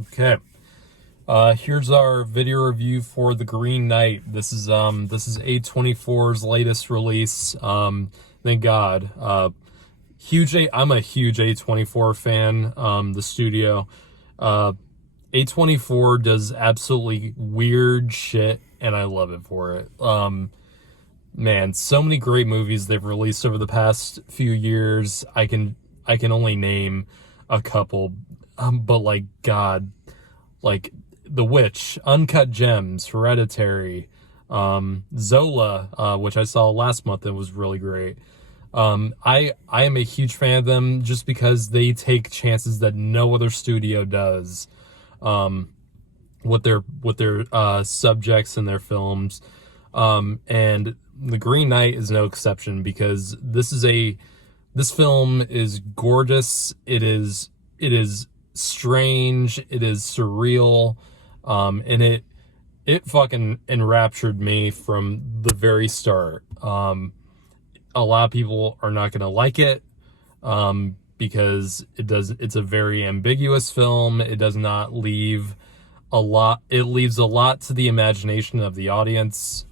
Okay. Here's our video review for The Green Knight. This is A24's latest release. Thank God. I'm a huge A24 fan. The studio. A24 does absolutely weird shit, and I love it for it. Man, so many great movies they've released over the past few years. I can only name a couple, but like God, like The Witch, Uncut Gems, Hereditary, Zola, which I saw last month and was really great. I am a huge fan of them just because they take chances that no other studio does, with their subjects in their films, and The Green Knight is no exception because this film is gorgeous. It is strange. It is surreal, and it fucking enraptured me from the very start. A lot of people are not gonna like it, because it's a very ambiguous film. It does not leave a lot. It leaves a lot to the imagination of the audience,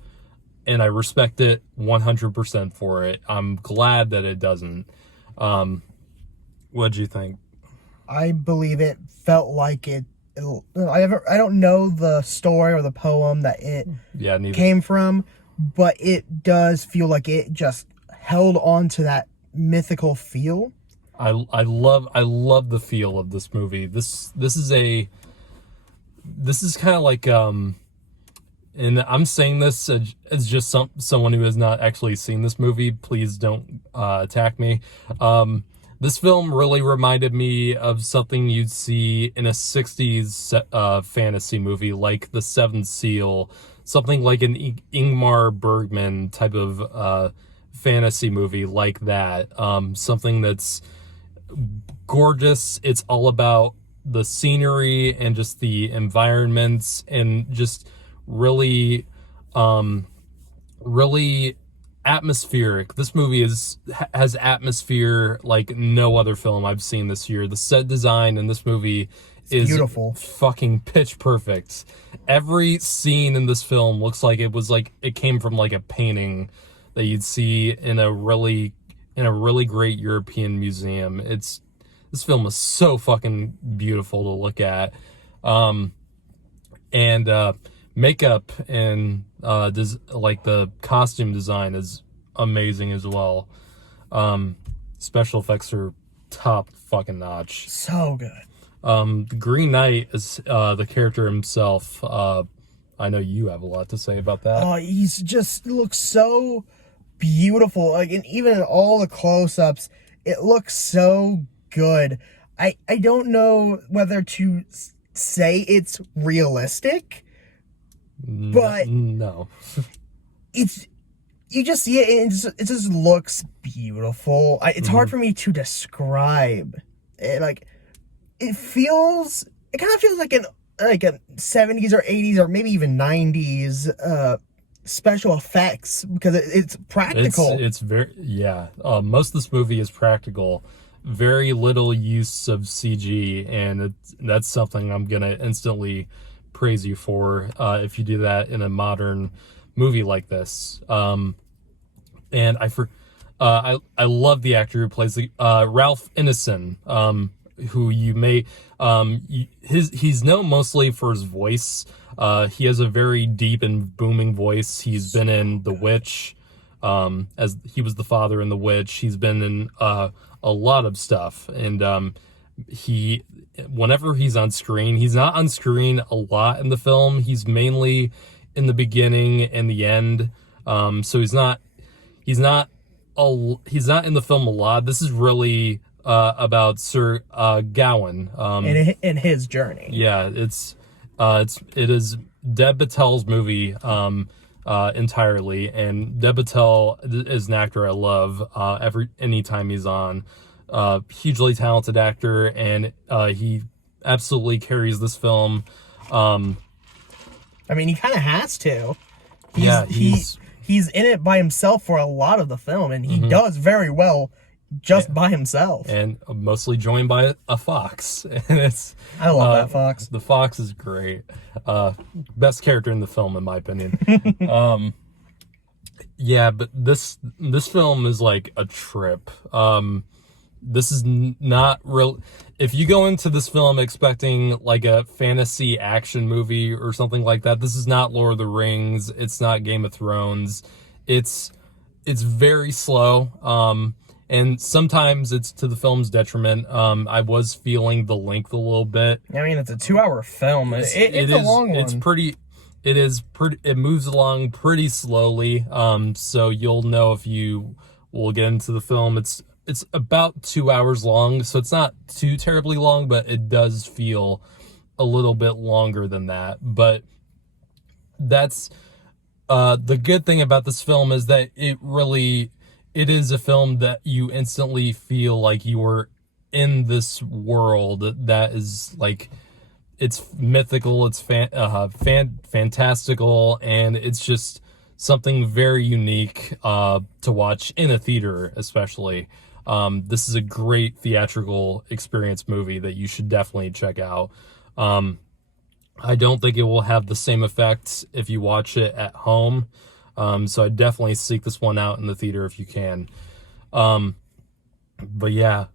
and I respect it 100% for it. I'm glad that it doesn't. What'd you think? I believe it felt like it. I don't know the story or the poem that it came from, but it does feel like it just held on to that mythical feel. I love the feel of this movie. This is kind of like and I'm saying this as just someone who has not actually seen this movie. Please don't attack me. This film really reminded me of something you'd see in a 60s fantasy movie like The Seventh Seal, something like an Ingmar Bergman type of fantasy movie like that. Something that's gorgeous. It's all about the scenery and just the environments and just really atmospheric. This movie has atmosphere like no other film I've seen this year. The set design in this movie is beautiful, fucking pitch perfect. Every scene in this film looks like it came from like a painting that you'd see in a really great European museum. This film is so fucking beautiful to look at. And makeup and like the costume design is amazing as well. Special effects are top fucking notch. So good. The Green Knight is the character himself. I know you have a lot to say about that. Oh, looks so beautiful. Like, and even in all the close-ups, it looks so good. I don't know whether to say it's realistic, but no. You just see it and it just looks beautiful. It's hard for me to describe it. Like, it kind of feels like a 70s or 80s or maybe even 90s special effects because it's practical. It's very, yeah. Most of this movie is practical. Very little use of CG, and that's something I'm gonna instantly praise you for if you do that in a modern movie like this. And I love the actor who plays Ralph Ineson, who you may he's known mostly for his voice. He has a very deep and booming voice. He's been in The Witch, as he was the father in The Witch. He's been in a lot of stuff, and whenever he's on screen, he's not on screen a lot in the film. He's mainly in the beginning and the end. So he's not in the film a lot. This is really about Sir Gawain in his journey. Yeah, it is Dev Patel's movie entirely, and Dev Patel is an actor I love anytime he's on. Hugely talented actor, and he absolutely carries this film. I mean, he kind of has to. He's in it by himself for a lot of the film, and he does very well just by himself. And mostly joined by a fox. And it's I love that fox. the fox is great. Best character in the film, in my opinion. Yeah, but this film is like a trip. This is not real. If you go into this film expecting like a fantasy action movie or something like that, this is not Lord of the Rings. It's not Game of Thrones. It's very slow. And sometimes it's to the film's detriment. I was feeling the length a little bit. I mean, it's a 2-hour film. It's a long one. It moves along pretty slowly. So you'll know if you will get into the film. It's about 2 hours long, so it's not too terribly long, but it does feel a little bit longer than that. But that's the good thing about this film is that it is a film that you instantly feel like you are in this world that is like, it's mythical, it's fantastical, and it's just something very unique to watch in a theater, especially. This is a great theatrical experience movie that you should definitely check out. I don't think it will have the same effect if you watch it at home. So I definitely seek this one out in the theater if you can. But yeah,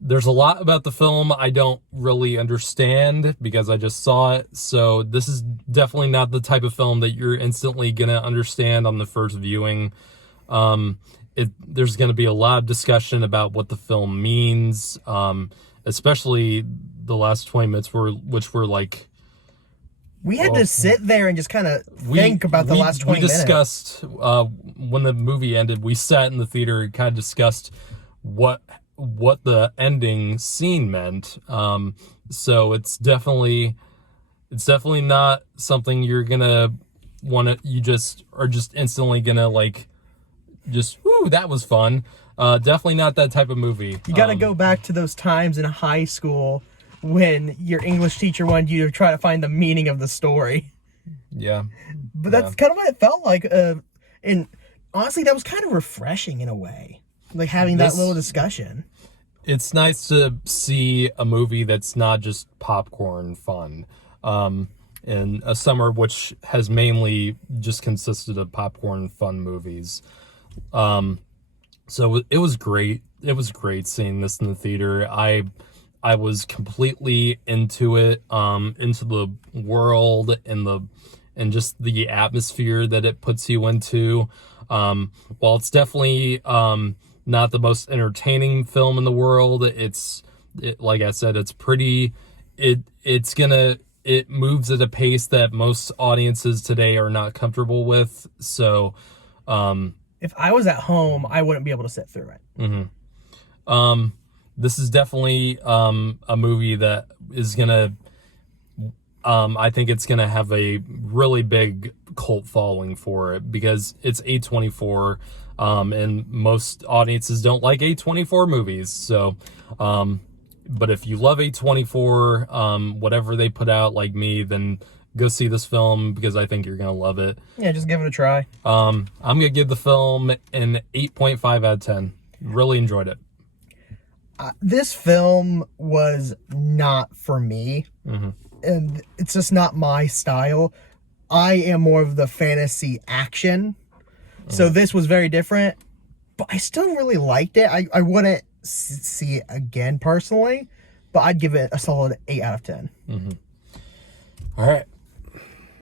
there's a lot about the film I don't really understand because I just saw it. So this is definitely not the type of film that you're instantly going to understand on the first viewing. There's going to be a lot of discussion about what the film means, especially the last 20 minutes which were like, we had to sit there and just kind of think about the last 20 minutes. We discussed, when the movie ended, we sat in the theater and kind of discussed what the ending scene meant. So it's definitely not something you're gonna you just are just instantly gonna like, just, whoo, that was fun. Definitely not that type of movie. You gotta go back to those times in high school when your English teacher wanted you to try to find the meaning of the story. Yeah. But that's kind of what it felt like. And honestly, that was kind of refreshing in a way. Like having that little discussion. It's nice to see a movie that's not just popcorn fun. In a summer which has mainly just consisted of popcorn fun movies. So it was great. It was great seeing this in the theater. I was completely into it, into the world and just the atmosphere that it puts you into. While it's definitely not the most entertaining film in the world, like I said, it's pretty. It moves at a pace that most audiences today are not comfortable with. So, if I was at home, I wouldn't be able to sit through it. Mm-hmm. This is definitely a movie that is gonna. I think it's gonna have a really big cult following for it because it's A24, and most audiences don't like A24 movies. So, but if you love A24, whatever they put out, like me, then go see this film because I think you're gonna love it. Yeah, just give it a try. I'm gonna give the film an 8.5 out of 10. Really enjoyed it. This film was not for me, and it's just not my style. I am more of the fantasy action, so this was very different, but I still really liked it. I wouldn't see it again personally, but I'd give it a solid 8 out of 10. All right.